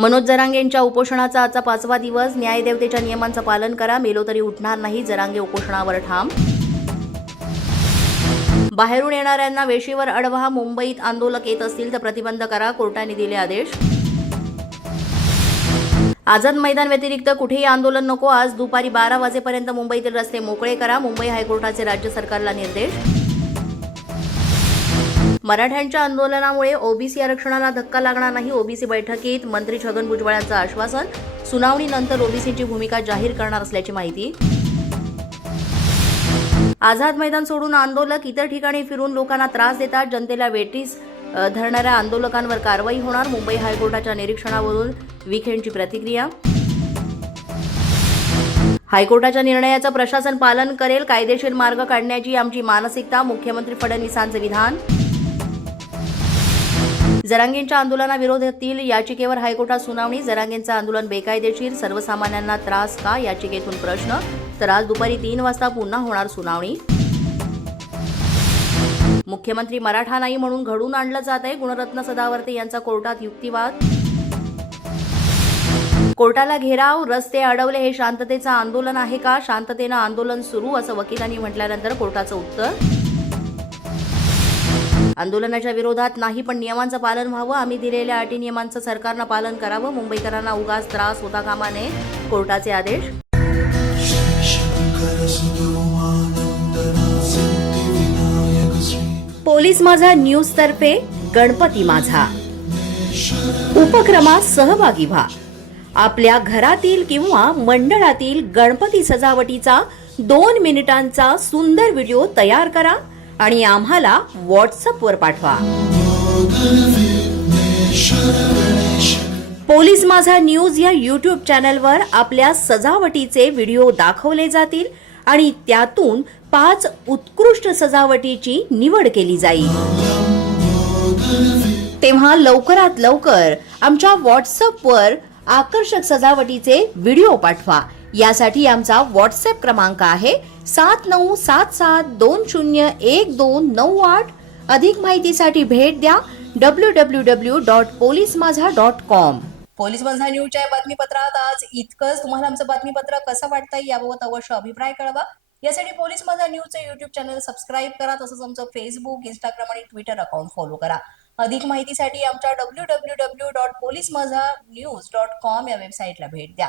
मनोज जरांगे यांच्या उपोषणाचा आजचा पाचवा दिवस. न्यायदेवतेच्या नियमांचं पालन करा. मेलो तरी उठणार नाही. जरांगे उपोषणावर ठाम. बाहेरून येणाऱ्यांना वेशीवर अडवा. मुंबईत आंदोलक येत असतील तर प्रतिबंध करा. कोर्टाने दिले आदेश. आझाद मैदान व्यतिरिक्त कुठेही आंदोलन नको. आज दुपारी बारा वाजेपर्यंत मुंबईतील रस्ते मोकळे करा. मुंबई हायकोर्टाचे राज्य सरकारला निर्देश. मराठ्यांच्या आंदोलनामुळे ओबीसी आरक्षणाला धक्का लागणार नाही ओबीसी बैठकीत मंत्री छगन भुजबळ यांचं आश्वासन. सुनावणीनंतर ओबीसीची भूमिका जाहीर करणार असल्याची माहिती. आझाद मैदान सोडून आंदोलक इतर ठिकाणी फिरून लोकांना त्रास देतात. जनतेला वेटीस धरणाऱ्या आंदोलकांवर कारवाई होणार. मुंबई हायकोर्टाच्या निरीक्षणावरून विखेंची प्रतिक्रिया. हायकोर्टाच्या निर्णयाचं प्रशासन पालन करेल. कायदेशीर मार्ग काढण्याची आमची मानसिकता. मुख्यमंत्री फडणवीसांचं विधान. जरांगेंच्या आंदोलनाविरोधातील याचिकेवर हायकोर्टात सुनावणी जरांगेंचं आंदोलन बेकायदेशीर सर्वसामान्यांना त्रास का? याचिकेतून प्रश्न तर आज दुपारी तीन वाजता पुन्हा होणार सुनावणी. मुख्यमंत्री मराठा नाही म्हणून घडून आणलं जात आहे गुणरत्न सदावर्ते यांचा कोर्टात युक्तिवाद. कोर्टाला घेराव रस्ते अडवले हे शांततेचं आंदोलन आहे का? शांततेनं आंदोलन सुरू असं वकिलांनी म्हटल्यानंतर कोर्टाचं उत्तर. आंदोलनाच्या विरोधात नाही पण नियमांचं पालन व्हावं. आम्ही दिलेल्या अटी नियमांचं सरकारनं पालन करावं. मुंबईकरांना उगाच त्रास होता कामा नये कोर्टाचे आदेश. पोलीस माझा न्यूज तर्फे गणपती माझा. उपक्रमात सहभागी व्हा. आपल्या घरातील किंवा मंडळातील गणपती सजावटीचा दोन मिनिटांचा सुंदर व्हिडिओ तयार करा. आणि आम्हाला व्हॉट्सअपवर पाठवा. पोलीस माझा न्यूज या यूट्यूब चॅनलवर आपल्या सजावटीचे व्हिडिओ दाखवले जातील आणि त्यातून पाच उत्कृष्ट सजावटीची निवड केली जाईल. तेव्हा लवकरात लवकर आमच्या व्हॉट्सअपवर आकर्षक सजावटीचे व्हिडिओ पाठवा. यासाठी आमचा व्हॉट्सअप क्रमांक आहे सात नऊ सात सात दोन शून्य एक दोन नऊ आठ. अधिक माहितीसाठी भेट द्या W W W dot police Majha dot com police Majha न्यूजच्या बातमीपत्रात आज इतकंच. तुम्हाला आमचं बातमीपत्र कसं वाटतंय याबाबत अवश्य अभिप्राय कळवा. यासाठी पोलीस माझा न्यूजचं युट्यूब चॅनल सबस्क्राईब करा तसंच आमचं फेसबुक इंस्टाग्राम आणि ट्विटर अकाउंट फॉलो करा. अधिक माहितीसाठी आमच्या W W W dot police Majha news dot com या वेबसाईटला भेट द्या.